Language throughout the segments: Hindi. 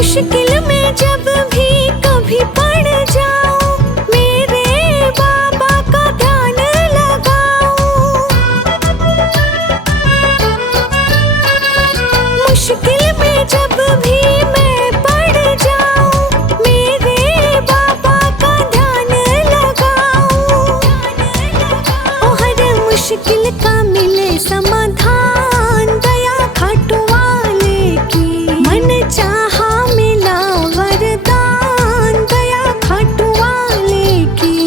मुश्किल में जब भी कभी पड़ जाऊं, मेरे बाबा का ध्यान लगाऊं। मुश्किल में जब भी मैं पड़ जाऊं, मेरे बाबा का ध्यान लगाऊं। ओ हर मुश्किल का मिले समाधान, दया खाटू वाले की मन चाहा मिला वरदान, दया खाटू वाले की।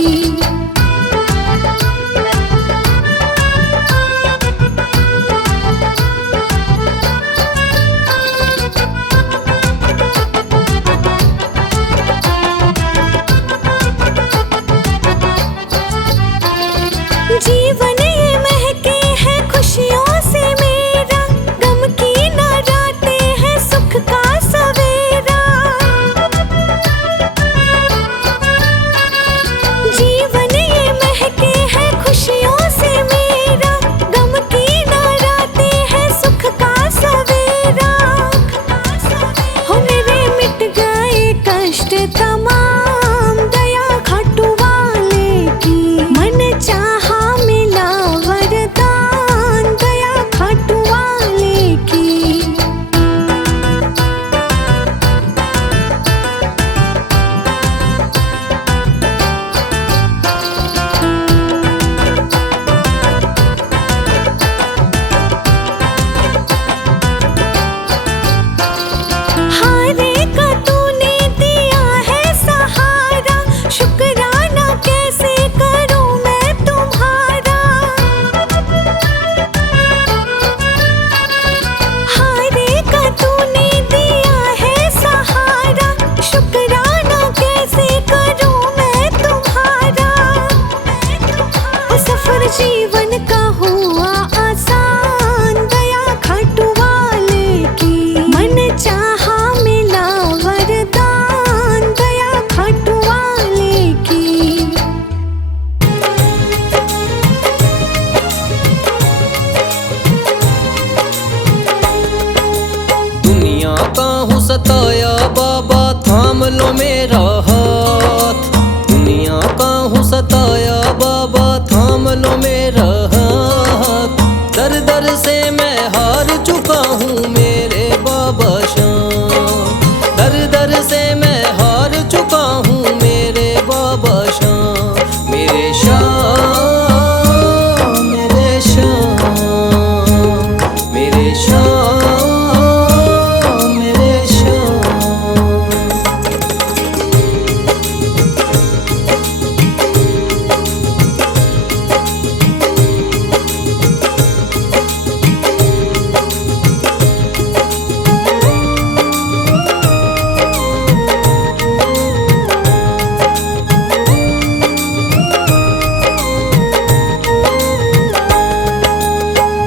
जीवन ये महके है खुशियों से मेरा, गम की न रातें हैं सुख का सवेरा। जीवन ये महके है खुशियों से मेरा, गम की न रातें हैं सुख का सवेरा। हो मेरे मिट गए कष्ट तमाम, दया खाटू वाले की मन चाहा मिला वरदान, दया खाटू वाले की। हारे का तूने दिया है सहारा, शुक्राना कैसे करूं मैं तुम्हारा। हारे का तूने दिया है सहारा, शुक्राना कैसे करूं मैं तुम्हारा। ओ सफर जीवन का हुआ आसान, दया खाटू वाले की मन चाहा मिला वरदान, दया खाटू वाले की। दुनिया का हूँ सताया बाबा, थाम लो मेरा हाथ। दुनिया का हूँ सताया बाबा, थाम लो मेरा हाथ। दर दर से मैं हार चुका हूँ मेरे बाबा शाम। दर दर से मैं हार चुका हूँ मेरे बाबा शाम। मेरे शाम, मेरे शाम, मेरे शाम, मेरे शाम।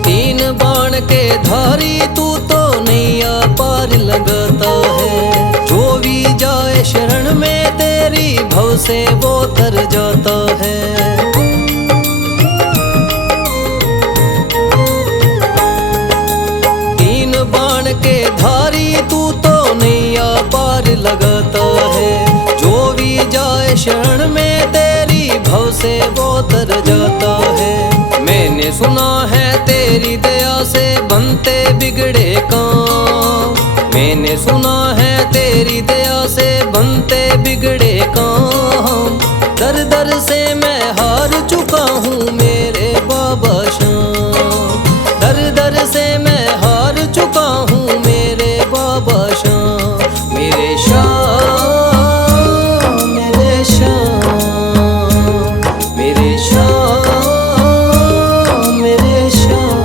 तीन बाण के धारी तू तो नैया पार लगाता है। जो भी जाए शरण में तेरी भव से वो तर जाता है। तीन बाण के धारी तू तो नैया पार लगाता है। जो भी जाए शरण में तेरी भव से वो तर जाता है। मैंने सुना है तेरी दया से बनते बिगड़े काम। मैंने सुना है तेरी दया से बनते बिगड़े काम। दर दर से मैं हार चुका हूँ मेरे बाबा शाम। दर दर से मैं हार चुका हूँ मेरे बाबा शाम। मेरे शाम, मेरे शाम, मेरे शाम, मेरे शाम।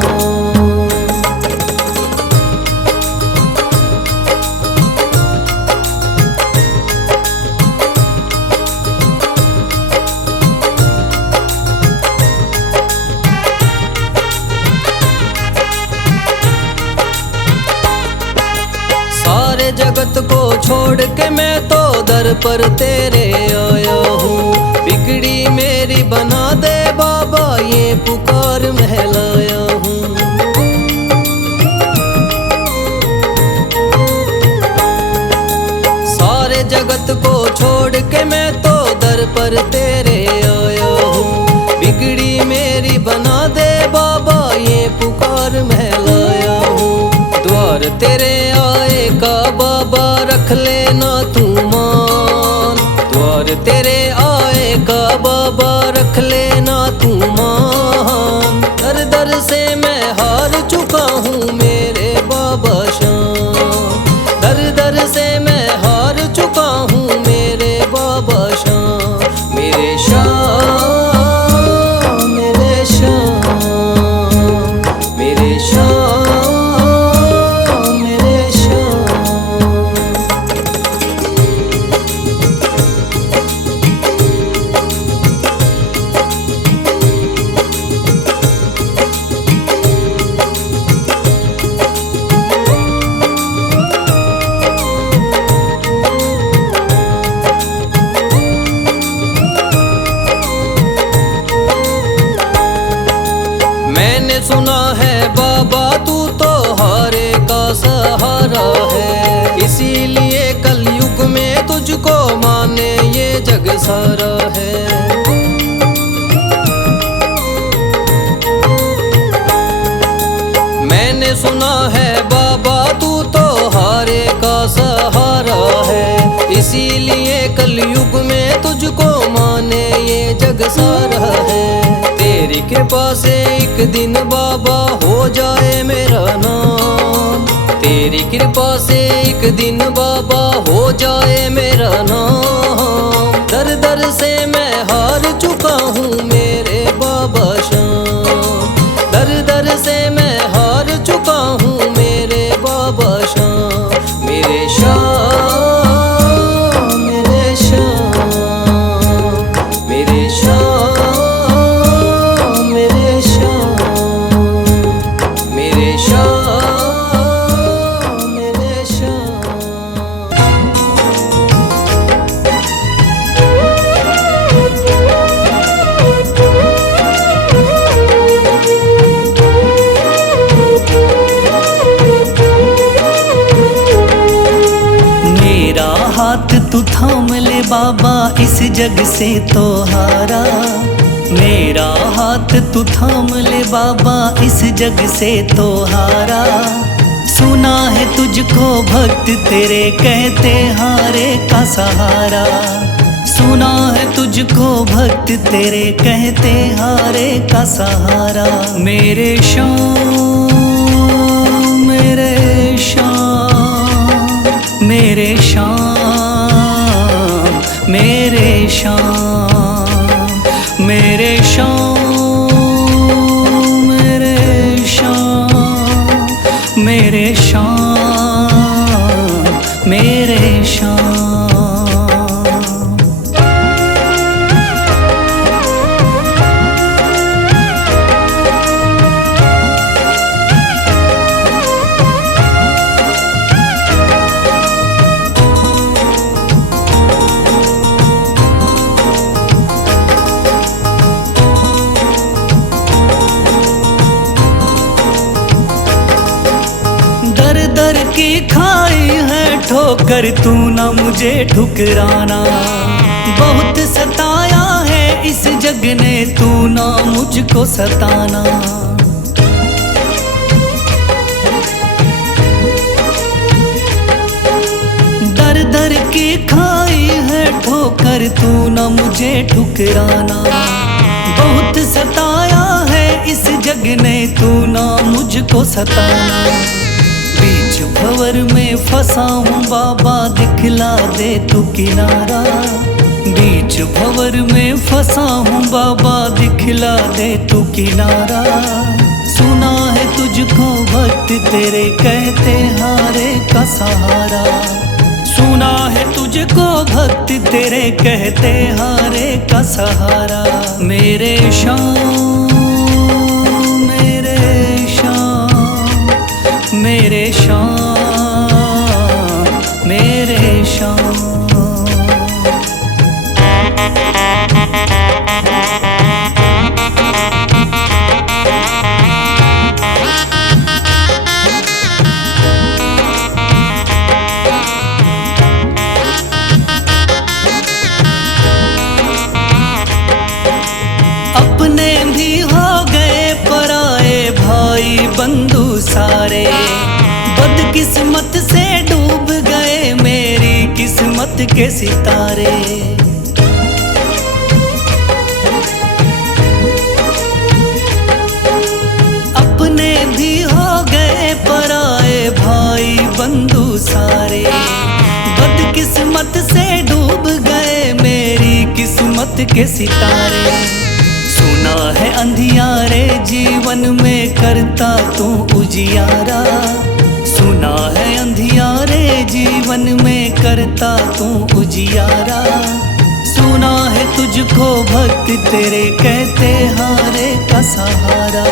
सारे जगत को छोड़ के मैं तो दर पर तेरे आया हूँ। बिगड़ी मेरी बना दे बाबा, ये पुकार महलाया हूँ। बना दे बाबा, ये पुकार मैं लाया हूँ। द्वार तेरे आए का बाबा रख लेना तू मान, द्वार तेरे आए का बाबा रख लेना तू मान। दर दर से मैं हार चुका हूँ मेरे बाबा शाम, दर दर से मैं हार चुका हूँ मेरे बाबा शाम। मेरे शाम, मेरे शाम, मेरे शाम, मेरे शाम। मैंने सुना है बाबा तू तो हारे का सहारा है, इसीलिए कलयुग में तुझको माने ये जग सारा है। मैंने सुना है बाबा तू तो हारे का सहारा है, इसीलिए कलयुग में तुझको माने ये जग सारा है। तेरी कृपा से एक दिन बाबा हो जाए मेरा नाम, तेरी कृपा से एक दिन बाबा हो जाए मेरा नाम। दर दर से मैं हार चुका हूँ मेरे बाबा शाम, दर दर से मैं हार चुका हूँ मेरे बाबा शाम। मेरे शाम, मेरे शाम, मेरे शाम, मेरे शाम, मेरे शाम, मेरे शाम। मेरा हाथ तू थाम ले बाबा, इस जग से तो हारा। मेरा हाथ तू थाम ले बाबा, इस जग से तो हारा। सुना है तुझको भक्त तेरे कहते हारे का सहारा, सुना है तुझको भक्त तेरे कहते हारे का सहारा। मेरे शाम, मेरे शाम, मेरे शाम, मेरे शाम, मेरे शाम, मेरे शाम, मेरे शाम, मेरे शाम। दर दर की खाई है ठोकर, तू ना मुझे ठुकराना। बहुत सताया है इस जग ने, तू ना मुझको सताना। दर दर की खाई है ठोकर, तू ना मुझे ठुकराना। बहुत सताया है इस जग ने, तू ना मुझको सताना। बीच भंवर में फंसा हूँ बाबा, दिखला दे तू किनारा। बीच भंवर में फंसा हूँ बाबा, दिखला दे तू किनारा। सुना है तुझको भक्त तेरे कहते हारे का सहारा, सुना है तुझको भक्त तेरे कहते हारे का सहारा। मेरे शाम, मेरे शाम, मेरे शाम, मेरे शाम। अपने भी किस्मत के सितारे। अपने भी हो गए पराए भाई बंधु सारे, बदकिस्मत से डूब गए मेरी किस्मत के सितारे। सुना है अंधियारे जीवन में करता तू उजियारा, सुना है अंधियारे जीवन में करता तू उजियारा। सुना है तुझको भक्त तेरे कहते हारे का सहारा,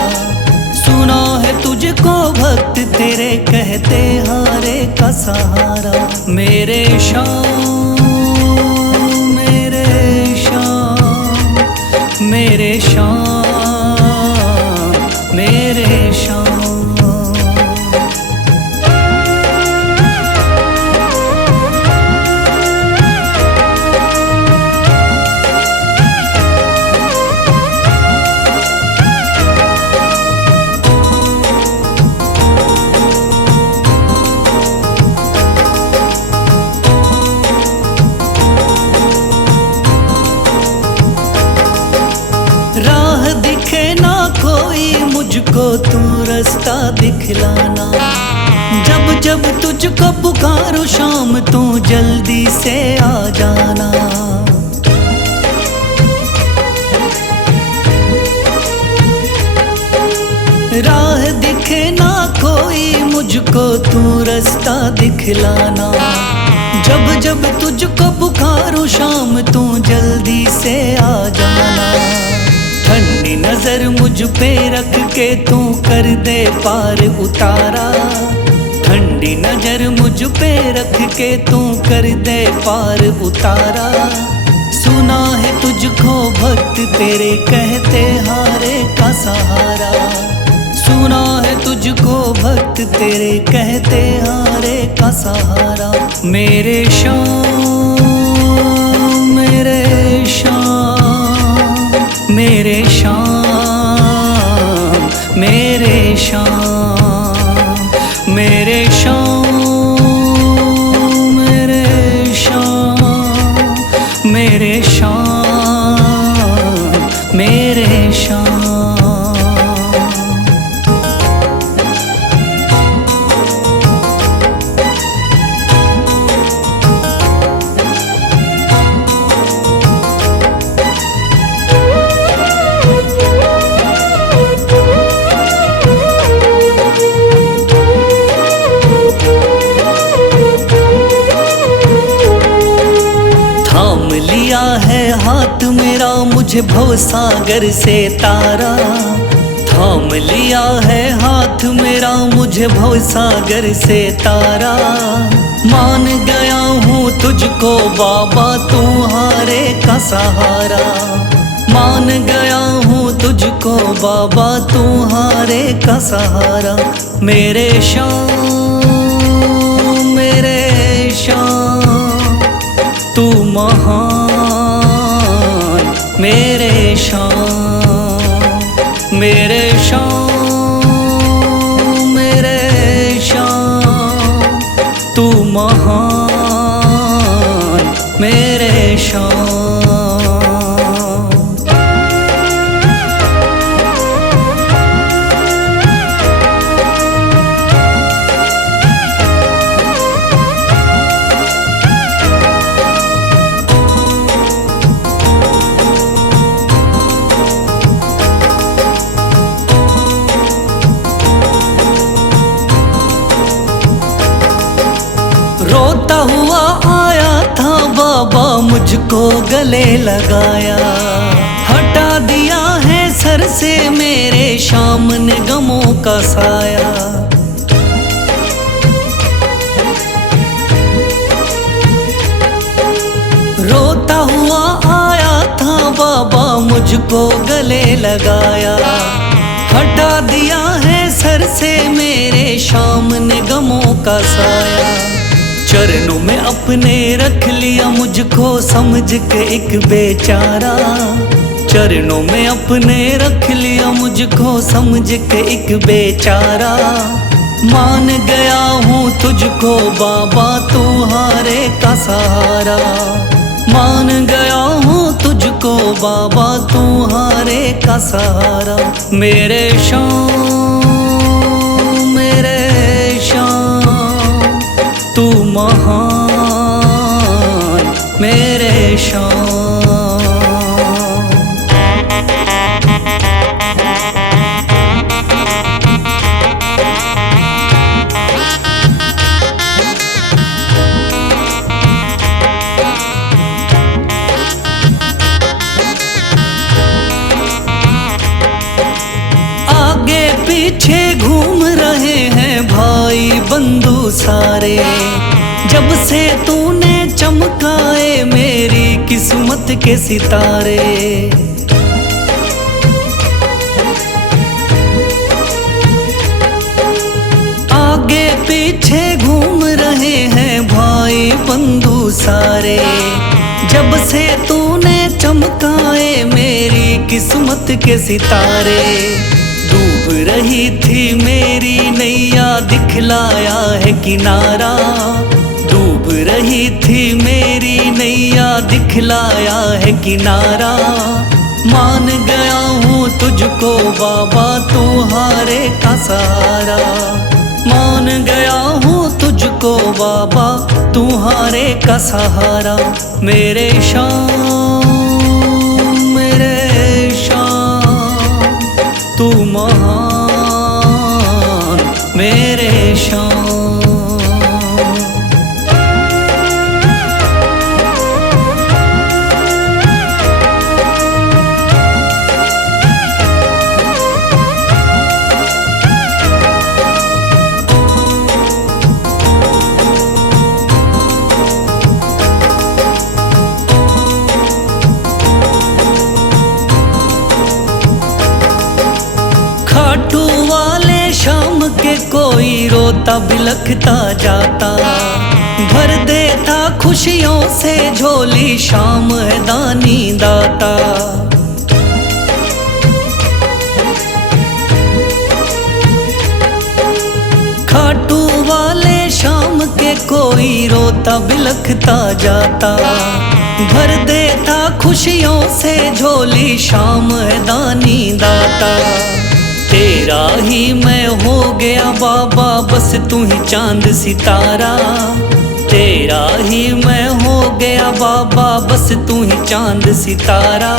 सुना है तुझको भक्त तेरे कहते हारे का सहारा। मेरे शाम मेरे शाम मेरे शाम मेरे शाम। राह दिखे ना कोई मुझको तू रास्ता दिखलाना, जब जब तुझको पुकारूं शाम तू जल्दी से आ जाना। राह दिखे ना कोई मुझको तू रास्ता दिखलाना, जब जब तुझको पुकारूं शाम तू जल्दी से आ जाना। ठंडी नजर मुझ पे रख के तू कर दे पार उतारा, ठंडी नजर मुझ पे रख के तू कर दे पार उतारा। सुना है तुझको भक्त तेरे कहते हारे का सहारा, सुना है तुझको भक्त तेरे कहते हारे का सहारा। मेरे शाम मेरे शाम मेरे शाम मेरे शाम मेरे शाम मेरे शाम मेरे शाम मेरे शाम। लिया है हाथ मेरा मुझे भवसागर से तारा, थाम लिया है हाथ मेरा मुझे भवसागर से तारा। मान गया हूँ तुझको बाबा तुम्हारे का सहारा, मान गया हूँ तुझको बाबा तुम्हारे का सहारा। मेरे शाम मेरे शाम तू महान मेरे शाम मेरे शाम मेरे शाम तू महान मेरे शाम। रोता हुआ आया था बाबा मुझको गले लगाया, हटा दिया है सर से मेरे शाम ने गमों का साया। रोता हुआ आया था बाबा मुझको गले लगाया, हटा दिया है सर से मेरे शाम ने गमों का साया। चरणों में अपने रख लिया मुझको समझ के एक बेचारा, चरणों में अपने रख लिया मुझको समझ के एक बेचारा। मान गया हूँ तुझको बाबा तुम्हारे का सहारा। मान गया हूँ तुझको बाबा तुम्हारे का सहारा। मेरे शाम तू महान मेरे शाम। पीछे घूम रहे हैं भाई बंधु सारे, जब से तूने चमकाए मेरी किस्मत के सितारे। आगे पीछे घूम रहे हैं भाई बंधु सारे, जब से तूने चमकाए मेरी किस्मत के सितारे। डूब रही थी मेरी नैया दिखलाया है किनारा। डूब रही थी मेरी नैया दिखलाया है किनारा। मान गया हूँ तुझको बाबा तुम्हारे का सहारा। मान गया हूँ तुझको बाबा तुम्हारे का सहारा। मेरे शाम तू महान मेरे शाम। खाटू वाले शाम के कोई रोता बिलखता जाता, भर देता खुशियों से झोली शाम है दानी दाता। खाटू वाले शाम के कोई रोता बिलखता जाता, भर देता खुशियों से झोली शाम है दानी दाता। तेरा ही मैं हो गया बाबा बस तू ही चांद सितारा। तेरा ही मैं हो गया बाबा बस तू ही चांद सितारा।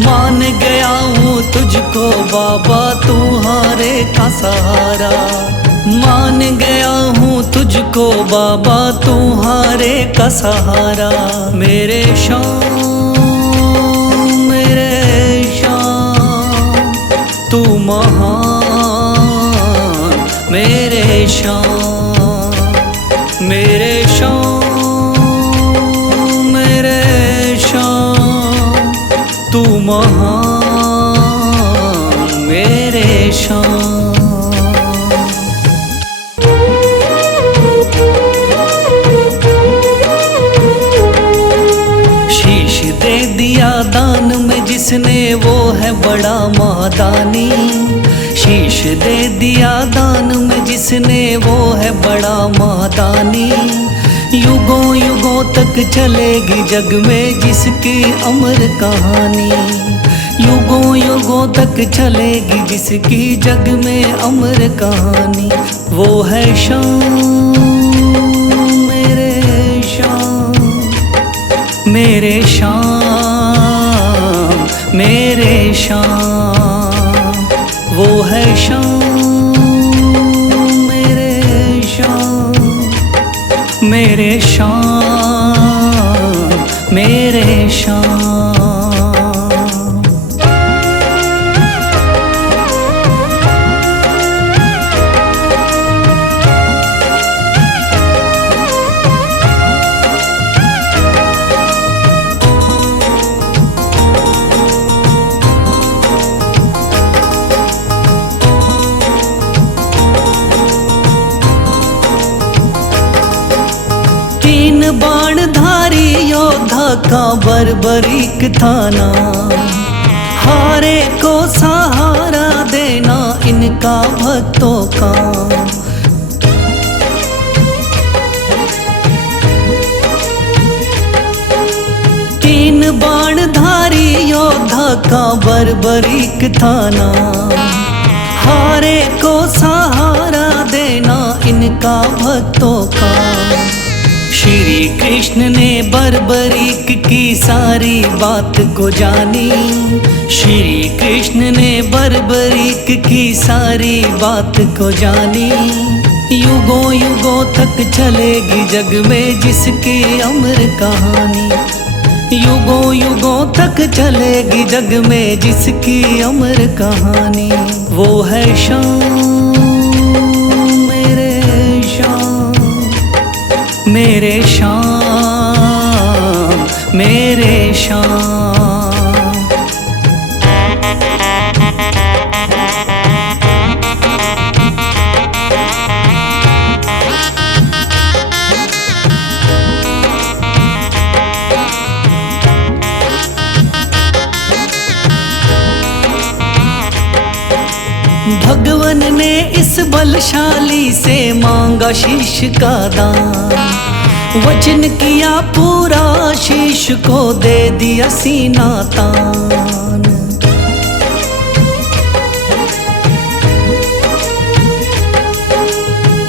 मान गया हूँ तुझको बाबा तुम्हारे का सहारा। मान गया हूँ तुझको बाबा तुम्हारे का सहारा। मेरे शाम तू महान मेरे शाम। मेरे शाम तू महान मेरे शाम। शीश दे दिया दान में जिसने वो है बड़ा महादानी। शीश दे दिया दान में जिसने वो है बड़ा महादानी। युगों युगों तक चलेगी जग में जिसकी अमर कहानी। युगों युगों तक चलेगी जिसकी जग में अमर कहानी। वो है शाम मेरे शाम मेरे शाम। वो है शाम मेरे शाम मेरे शाम। बाणधारी योद्धा का बर्बरीक थाना। हारे को सहारा देना इनका भक्तों का। का बरबरीक था नाम। हारे को सहारा देना इनका भक्तों का। श्री कृष्ण ने बरबरीक की सारी बात को जानी। श्री कृष्ण ने बरबरीक की सारी बात को जानी। युगों युगों तक चलेगी जग में जिसकी अमर कहानी। युगों युगों तक चलेगी जग में जिसकी अमर कहानी। वो है श्याम मेरे श्याम, मेरे श्याम मेरे श्याम। भगवन ने इस बलशाली से मांगा शीश का दान। वचन किया पूरा, शीश को दे दिया सीना तान।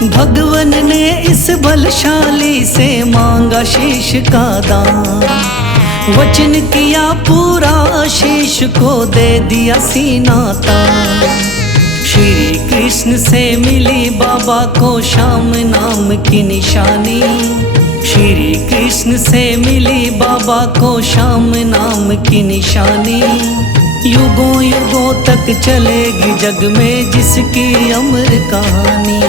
भगवन ने इस बलशाली से मांगा शीश का दान। वचन किया पूरा, शीश को दे दिया सीना तान। श्री कृष्ण से मिली बाबा को श्याम नाम की निशानी। श्री कृष्ण से मिली बाबा को श्याम नाम की निशानी। युगों युगों तक चलेगी जग में जिसकी अमर कहानी।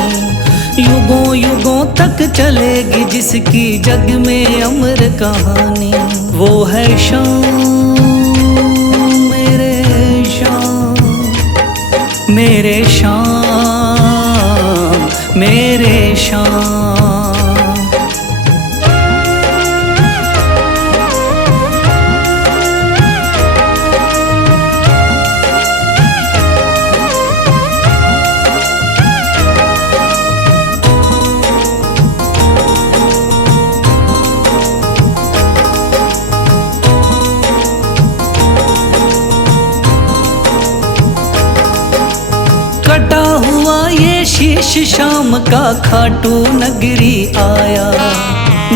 युगों युगों तक चलेगी जिसकी जग में अमर कहानी। वो है श्याम मेरे श्याम, मेरे श्याम मेरे श्याम। कटा हुआ ये शीश श्याम का खाटू नगरी आया।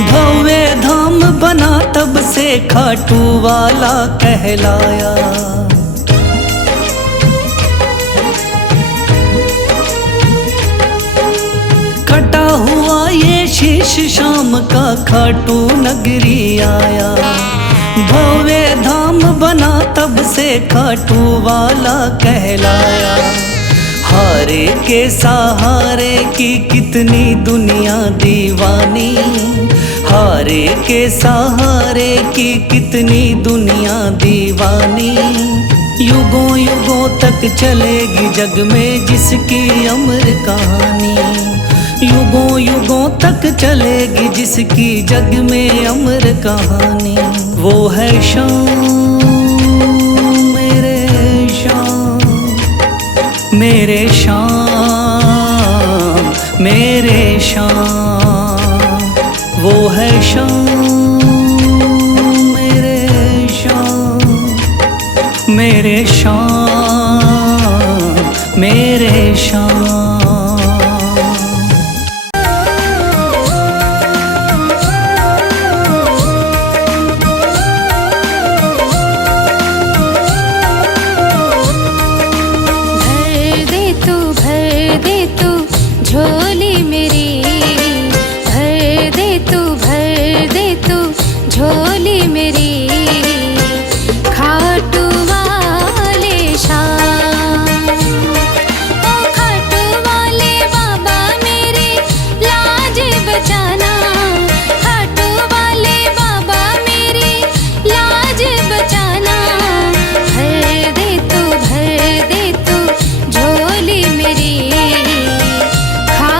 भव्य धाम बना तब से खाटू वाला कहलाया। कटा हुआ ये शीश श्याम का खाटू नगरी आया। भव्य धाम बना तब से खाटू वाला कहलाया। हारे के सहारे की कितनी दुनिया दीवानी। हारे के सहारे की कितनी दुनिया दीवानी। युगों युगों तक चलेगी जग में जिसकी अमर कहानी। युगों युगों तक चलेगी जिसकी जग में अमर कहानी। वो है श्याम मेरे श्याम, मेरे श्याम मेरे श्याम। वो है श्याम मेरे श्याम, मेरे श्याम मेरे श्याम। झोली मेरी भर दे तू झोली मेरी। खाटू वाले श्याम, ओ खाटू वाले बाबा मेरे लाज बचाना। खाटू वाले बाबा मेरी लाज बचाना। भर दे तू झोली मेरी। खा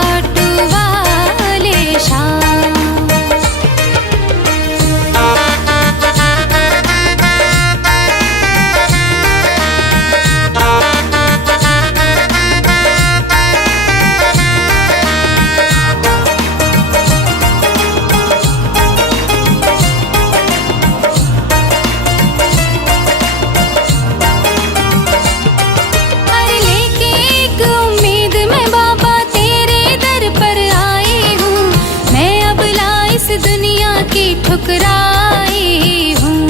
ठुकराई हूँ।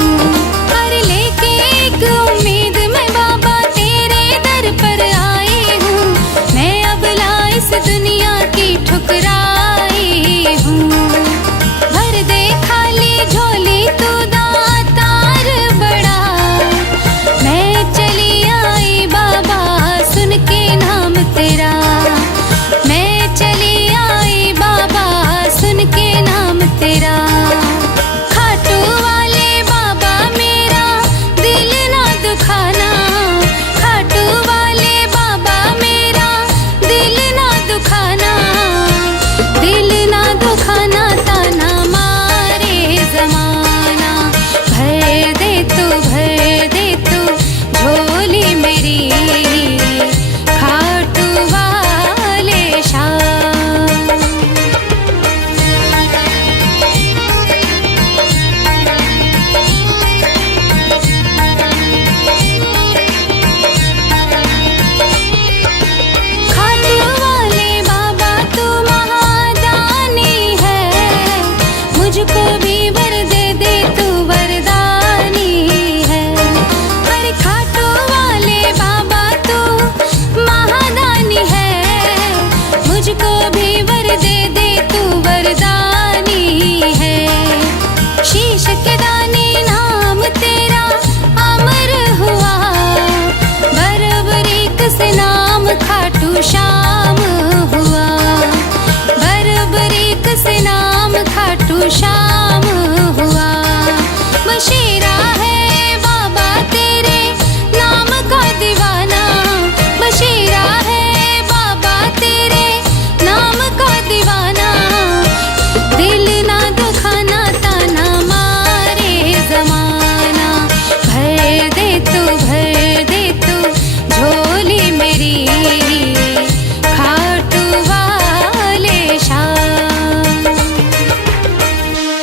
पर लेके एक उम्मीद में बाबा तेरे दर पर आई हूँ। मैं अबला इस दुनिया की ठुकराई हूँ। भर दे खाली झोली तू दातार बड़ा। मैं चली आई बाबा सुन के नाम तेरा। मैं चली आई बाबा सुन के नाम तेरा। खाटू वाले बाबा मेरा दिल ना दुखाना। खाटू वाले बाबा मेरा दिल ना दुखाना। दिल ना दुखाना ताना मारे जमाना। भर दे तू झोली मेरी खाटू वाले शाह। खाटू वाले बाबा तू महादानी है। मुझको भी वर दे तू वरदानी है। अरे खाटू वाले बाबा तू महादानी है। मुझको भी वर दे तू वरदानी है। शीश के दानी नाम तेरा अमर हुआ। बरबरीक से नाम खाटू शाह